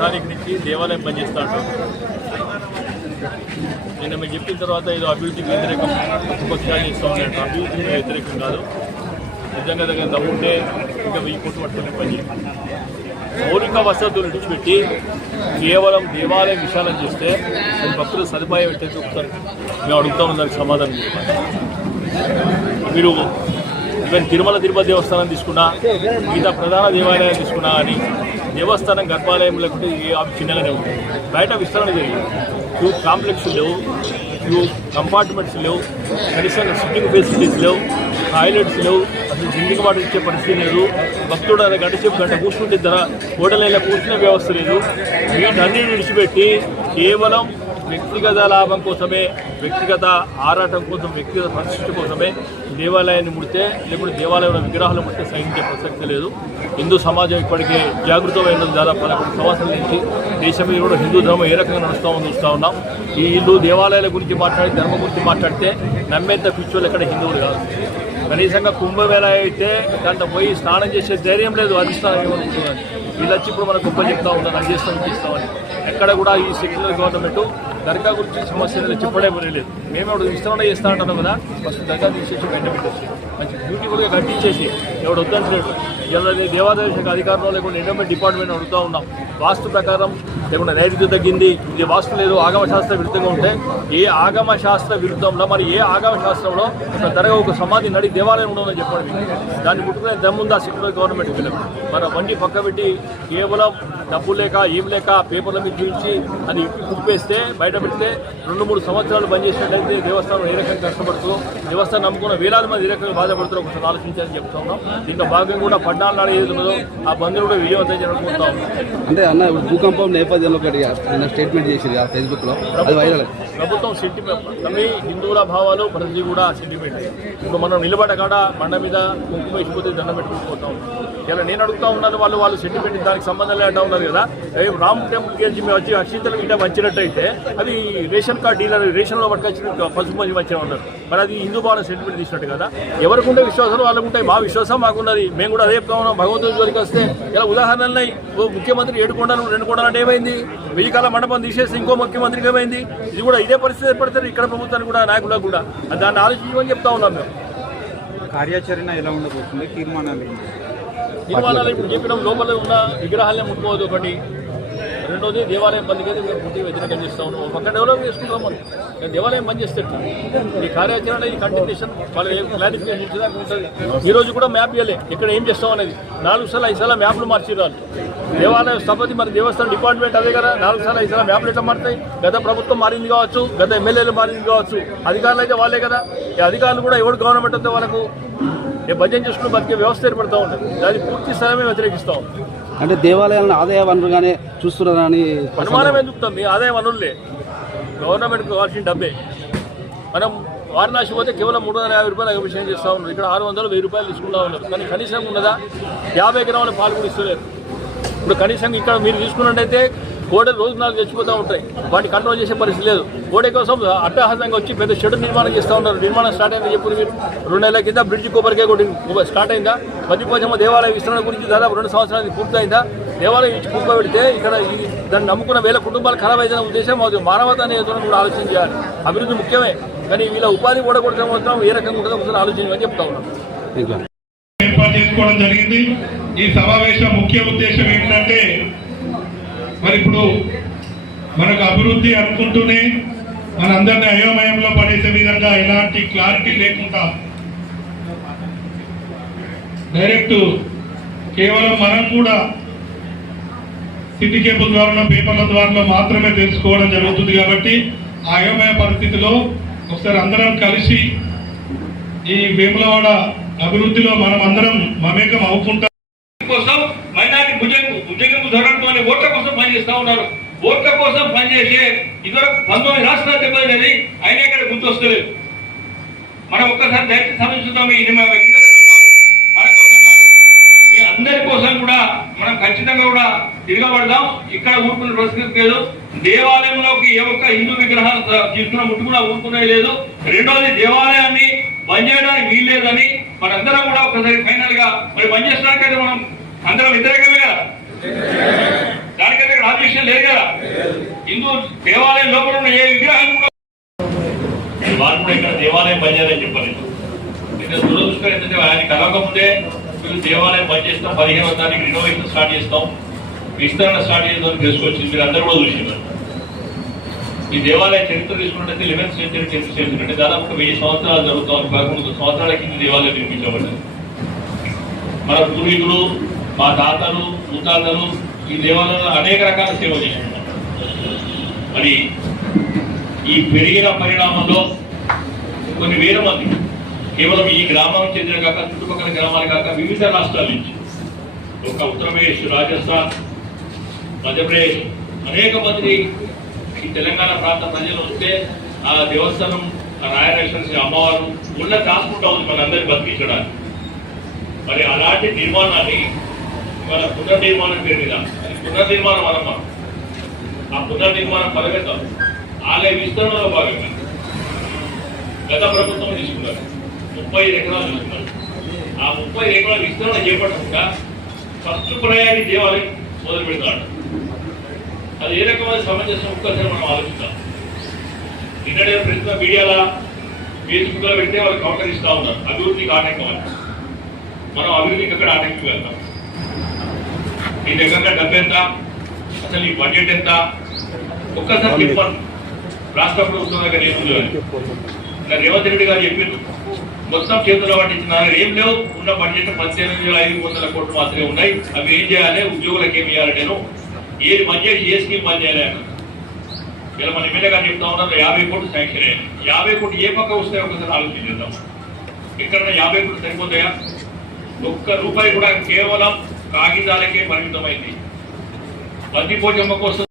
తారీఖు నుంచి దేవాలయం పనిచేస్తాడు. నేను మేము చెప్పిన తర్వాత ఇది అభివృద్ధికి వ్యతిరేకం ఉపక్షాలు చేస్తూ ఉన్నాడు. అభివృద్ధికి వ్యతిరేకం కాదు. నిజంగా దగ్గర దమ్ముంటే ఇంకా 1000 కోట్లు పట్టుకునే పని. మౌలిక వసతులు విడిచిపెట్టి కేవలం దేవాలయం విశాలం చేస్తే అది భక్తుల సదుపాయం ఎట్టే చూపుతారు. మేము అడుగుతాము, దానికి సమాధానం చెప్పాలి. మీరు ఈవెన్ తిరుపతి దేవస్థానం తీసుకున్నా, మిగతా ప్రధాన దేవాలయాలు తీసుకున్నా కానీ దేవస్థానం గర్భాలయం లేకుంటే అవి చిన్నగానే ఉంటాయి. బయట విస్తరణ జరిగింది. ఫ్యూ కాంప్లెక్స్ లేవు, ఫ్యూ కంపార్ట్మెంట్స్ లేవు, కనీసం సిట్టింగ్ ఫెసిలిటీస్ లేవు, టాయిలెట్స్ లేవు, అసలు జింగికి వాటర్ ఇచ్చే పరిస్థితి లేదు. భక్తుడు అది గంట కూర్చుంటే హోటల్లో కూర్చునే వ్యవస్థ లేదు. వీటన్నిటిని విడిచిపెట్టి కేవలం వ్యక్తిగత లాభం కోసమే, వ్యక్తిగత ఆరాటం కోసం, వ్యక్తిగత ప్రతిష్ఠ కోసమే దేవాలయాన్ని ముడితే, లేకుంటే దేవాలయంలో విగ్రహాలు ముడితే సహించే ప్రసక్తి లేదు. హిందూ సమాజం ఇప్పటికే జాగృతమైన దాదాపు 11 సంవత్సరాల నుంచి దేశం మీద కూడా హిందూ ధర్మం ఏ రకంగా నడుస్తామని చూస్తూ ఉన్నాం. ఈ హిందూ దేవాలయాల గురించి మాట్లాడి, ధర్మం గురించి మాట్లాడితే నమ్మేంత పిచ్చోళ్ళు ఎక్కడ హిందువులు కాదు. కనీసంగా కుంభమేళ అయితే దాంట్లో పోయి స్నానం చేసే ధైర్యం లేదు. అధిష్టానం ఏమనుకుంటున్నాను, వీళ్ళు వచ్చి ఇప్పుడు మనకు గొప్ప చెప్తా ఉన్నారు, అది చేస్తామని. ఎక్కడ కూడా ఈ సెక్యులర్ గవర్నమెంట్ దర్గా గురించి సమస్యలు చెప్పడే లేదు. మేము ఎవడు విస్తరణ చేస్తా అంటున్నాం కదా, ఫస్ట్ దర్గా తీసేసి బయట పెట్టేసి మంచి బ్యూటిఫుల్గా కట్టించేసి ఎవడు వద్దంటున్నాడు. ఇలా దేవాదాయ శాఖ అధికారులు లేకుండా ఎండోమెంట్ డిపార్ట్మెంట్ అడుగుతూ ఉన్నాం. వాస్తు ప్రకారం లేకుండా నైరుతి తగ్గింది, ఇది వాస్తు లేదు, ఆగమ శాస్త్ర విరుద్ధంగా ఉంటే ఏ ఆగమ శాస్త్ర విరుద్ధంలో మరి ఏ ఆగమ శాస్త్రంలో ఒక దర్గా ఒక సమాధి నడి దేవాలయం ఉండదని చెప్పండి. దాన్ని ముట్టుకునే దమ్ముందా సెక్యులర్ గవర్నమెంట్ పిల్లలు? మన వండి పక్క పెట్టి కేవలం డబ్బు లేక ఏం లేక పేపర్ల మీద చూపించి అది కుప్పేస్తే బయట పెడితే 2-3 సంవత్సరాలు బంద్ చేసినట్లయితే దేవస్థానం ఏ రకంగా కష్టపడుతుందో, దేవస్థానం నమ్ముకున్న వేలాది మంది ఏ రకంగా బాధపడుతారో ఒకసారి ఆలోచించాలని చెప్తా ఉన్నాం. దీంట్లో భాగంగా కూడా 14 నాడు ఏది ఉన్నదో ఆ బంద్ను కూడా విజయవంతం జరగకుండా ఉన్నాం. అంటే అన్న భూకంపం నేపథ్యంలో స్టేట్మెంట్ చేసింది ఆ ఫేస్బుక్లో, అది వైరల్. ప్రభుత్వం సెంటిమెంట్ నమ్మి హిందువుల భావాలు ప్రతి కూడా సెంటిమెంట్. ఇప్పుడు మనం నిలబడ కాడ బండ మీద కుంకుమ వేసిపోతే దండం పెట్టుకుంటుపోతాం. ఇలా నేను అడుగుతా ఉన్నాను, వాళ్ళు సెంటిమెంట్ దానికి సంబంధం లేకుండా ఉన్నారు కదా. రామ్ టెంపుల్ గెలిచి మేము వచ్చి అక్షింతలు ఇట్లా వచ్చినట్టయితే అది రేషన్ కార్డు డీలర్ రేషన్లో పట్టుకొచ్చిన పసుపు మంచి మంచిగా ఉన్నారు. మరి అది హిందూ భావన సెంటిమెంట్ తీసినట్టు కదా. ఎవరికి ఉండే విశ్వాసాలు వాళ్ళకు ఉంటాయి. మా విశ్వాసం మాకున్నది, మేము కూడా అదే చెప్తా ఉన్నాం. భగవంతుడి జోలికి వస్తే ఇలా ఉదాహరణలు ఓ ముఖ్యమంత్రి 7 కొండలు 2 కొండలు అంటే ఏమైంది? 1000 కాల మండపం తీసేసి ఇంకో ముఖ్యమంత్రికి ఏమైంది? ఇది కూడా ఇదే పరిస్థితి ఏర్పడతారు ఇక్కడ ప్రభుత్వానికి కూడా, నాయకులకు కూడా. దాన్ని ఆలోచించమని చెప్తా ఉన్నాం. మేము కార్యాచరణ ఎలా ఉండబోతుంది? తీర్మానాలు ఇప్పుడు చెప్పడం లోపల ఉన్న విగ్రహాలనే ముట్టుకోవద్దు ఒకటి. రెండోది దేవాలయం బంద్ అయితే మేము పూర్తిగా వ్యతిరేకం చేస్తూ ఉన్నాం. పక్కన డెవలప్ చేసుకుంటాం. మనం దేవాలయం బంద్ చేస్తే ఈ కార్యాచరణ ఈ కంటిన్యూషన్ వాళ్ళు క్లారిఫికేషన్ ఇచ్చేదాకా ఉంటుంది. ఈ రోజు కూడా మ్యాప్ ఇవ్వలే ఇక్కడ ఏం చేస్తాం అనేది. 4 సార్లు 5 సార్లు మ్యాప్లు మార్చిరాలి. దేవాలయం స్థపతి మరి దేవస్థానం డిపార్ట్మెంట్ అదే కదా. 4 సార్లు 5 సార్లు మ్యాప్లు ఎట్లా మారుతాయి? గత ప్రభుత్వం మారింది కావచ్చు, గత ఎమ్మెల్యేలు మారింది కావచ్చు, అధికారులు అయితే వాళ్ళే కదా. ఈ అధికారులు కూడా ఎవరు గవర్నమెంట్ ఉంటే వాళ్ళకు భజన చేసుకుని బతికే వ్యవస్థ ఏర్పడుతూ ఉంటుంది. దాన్ని పూర్తి స్థాయి వ్యతిరేకిస్తాం. అంటే దేవాలయాలను ఆదాయ వనరుగానే చూస్తున్నారని అనుమానం ఎందుకుతాం? మీ ఆదాయ వనరులే గవర్నమెంట్కి కావాల్సిన డబ్బే. మనం వారణాసి పోతే కేవలం 350 రూపాయలు అభిషేకం చేస్తూ ఉన్నారు. ఇక్కడ 600-1000 రూపాయలు తీసుకుంటా ఉన్నారు. కానీ కనీసం ఉన్నదా? 50 గ్రాముల పాలు కూడా ఇస్తలేరు. ఇప్పుడు కనీసం ఇక్కడ మీరు తీసుకున్నట్టయితే కోడలు రోజు 4 చచ్చిపోతూ ఉంటాయి. వాటిని కంట్రోల్ చేసే పరిస్థితి లేదు. కోడే కోసం అట్టహాసంగా వచ్చి పెద్ద షెడ్ నిర్మాణం చేస్తూ ఉన్నారు. నిర్మాణం స్టార్ట్ అయిందని చెప్పి మీరు 2 నెలల కింద బ్రిడ్జ్ కొబ్బరికాయ కొట్టి స్టార్ట్ అయిందా? మధ్యపోచమ్మ దేవాలయ విస్తరణ గురించి దాదాపు 2 సంవత్సరాలు పూర్తయిందా? దేవాలయం ఇచ్చి కుక్క పెడితే ఇక్కడ దాన్ని నమ్ముకున్న 1000 కుటుంబాలు ఖరాబ్ అయిన ఉద్దేశం మానవతా అనే కూడా ఆలోచన చేయాలి. అభివృద్ధి ముఖ్యమే, కానీ వీళ్ళ ఉపాధి కూడా కొట్టడం మాత్రం ఏ రకంగా ఉంటుందో ఒకసారి ఆలోచించమని చెప్తా ఉన్నాం. ఏర్పాటు చేసుకోవడం జరిగింది. ఈ సమావేశం ముఖ్య ఉద్దేశం ఏంటంటే, మరి ఇప్పుడు మనకు అభివృద్ధి అనుకుంటూనే మనందరినీ అయోమయంలో పడేసే విధంగా ఎలాంటి క్లారిటీ లేకుండా డైరెక్ట్ కేవలం మనం కూడా సిటీ కేబుల్ ద్వారా పేపర్ల ద్వారా మాత్రమే తెలుసుకోవడం జరుగుతుంది. కాబట్టి ఆ అయోమయ పరిస్థితిలో ఒకసారి అందరం కలిసి ఈ వేములవాడ అభివృద్ధిలో మనం అందరం మమేకం అవుకుంటాం కోసం మైనార్టీ భుజంగు ధరంతో ఓట్ల కోసం పనిచేస్తూ ఉన్నారు. ఓట్ల కోసం పనిచేసే ఇదివరకు 19 రాష్ట్రాలు దెబ్బతినేది అయినా ఇక్కడ గుర్తొస్తలేదు. మనం ఒక్కసారి దయచేసి సమీక్షిస్తాం. మన వ్యక్తిగత కాదు, మన కోసం కాదు, మీ అందరి కోసం కూడా మనం ఖచ్చితంగా కూడా తిరగబడదాం. ఇక్కడ ఊరుకునే పరిస్థితి లేదు. దేవాలయంలోకి ఏ ఒక్క హిందూ విగ్రహాలు తీసుకున్న ముట్టు కూడా ఊరుకునే లేదు. రెండోది, దేవాలయాన్ని బంద్ చేయడానికి వీల్లేదని మనందరం కూడా ఒకసారి ఫైనల్ గా మరి బంద్ చేసడానికైతే మనం అందరం వ్యతిరేకమే కదా. దానికైతే ఇక్కడ ఆదేశం లేదు కదా. హిందూ దేవాలయం లోపల ఉన్న ఏ విగ్రహం వారు కూడా ఇక్కడ దేవాలయం పనిచేయాలని చెప్పలేదు. ఇక్కడ దురదృష్టం ఏంటంటే ఆయన కలవకముందే వీళ్ళు దేవాలయం పనిచేస్తాం, 15వ తారీఖు రినోవేషన్ స్టార్ట్ చేస్తాం, విస్తరణ స్టార్ట్ చేద్దామని తెలుసుకొచ్చింది. మీరు అందరూ కూడా చూసినారు. ఈ దేవాలయ చరిత్ర తీసుకున్నట్లయితే 11th సెంచరీ 10th సెంచరీ అంటే దాదాపు 1000 సంవత్సరాలు జరుగుతాం. 11 సంవత్సరాల కింద దేవాలయం నిర్మించబడ్డది. మన పూర్వీకులు, మా తాతలు, ముత్తాతలు ఈ దేవాలయంలో అనేక రకాల సేవ చేస్తున్నారు. మరి ఈ పెరిగిన పరిణామంలో కొన్ని వేల మంది కేవలం ఈ గ్రామానికి చెందిన కాక చుట్టుపక్కల గ్రామాలు కాక వివిధ రాష్ట్రాల నుంచి ఒక ఉత్తరప్రదేశ్, రాజస్థాన్, మధ్యప్రదేశ్ అనేక మంది ఈ తెలంగాణ ప్రాంత ప్రజలు వస్తే ఆ దేవస్థానం రాయలక్ష్మి అమ్మవారు ఉన్న దాచుకుంటా ఉంది మనందరినీ బతికించడానికి. మరి అలాంటి నిర్మాణాన్ని మన పునర్నిర్మాణం పేరు మీద పునర్నిర్మాణం అనమ్మా. ఆ పునర్నిర్మాణం పదవేతం ఆలయ విస్తరణలో భాగంగా గత ప్రభుత్వం తీసుకున్నారు. 35 ఎకరాలు తీసుకున్నారు. ఆ 35 ఎకరాల విస్తరణ చేపట్టకుండా ఫస్ట్ ప్రయాణి దేవాలయం మొదలు పెడతాడు. అది ఏ రకమైన సమంజసం ఒక్కసారి మనం ఆలోచిస్తాం. నిన్ననే ప్రస్తుతం మీడియాలో ఫేస్బుక్ లో పెడితే వాళ్ళు కౌంటర్ ఇస్తా ఉన్నారు, అభివృద్ధికి ఆటంకం అని. మనం అభివృద్ధికి ఎక్కడ ఆటంకం వెళ్తాం? ఈ దగ్గర డబ్బు ఎంత, అసలు ఈ బడ్జెట్ ఎంత ఒక్కసారి చెప్పండి. రాష్ట్ర ప్రభుత్వం దగ్గర ఏముందో అని రేవంత్ రెడ్డి గారు చెప్పిండు. మొత్తం చేతుల్లో పట్టించిన ఏం లేవు, ఉన్న బడ్జెట్ 18,500 కోట్లు మాత్రమే ఉన్నాయి. అవి ఏం చేయాలి, ఉద్యోగులకు ఏమి ఇవ్వాలి, నేను ఏది మంచి చేసి ఏ స్కీమ్ పని చేయాలి అన్న. ఇలా మన ఎమ్మెల్యే గారు చెప్తా ఉన్నారు 50 కోట్లు శాంక్షన్ అయ్యాయి. 50 కోట్లు ఏ పక్క వస్తాయో ఒకసారి ఆలోచించేద్దాం. ఎక్కడన్నా 50 కోట్లు సరిపోతాయా? ₹1 కూడా కేవలం కాగితాలకే పరిమితమైంది. బందిపోచమ్మ కోసం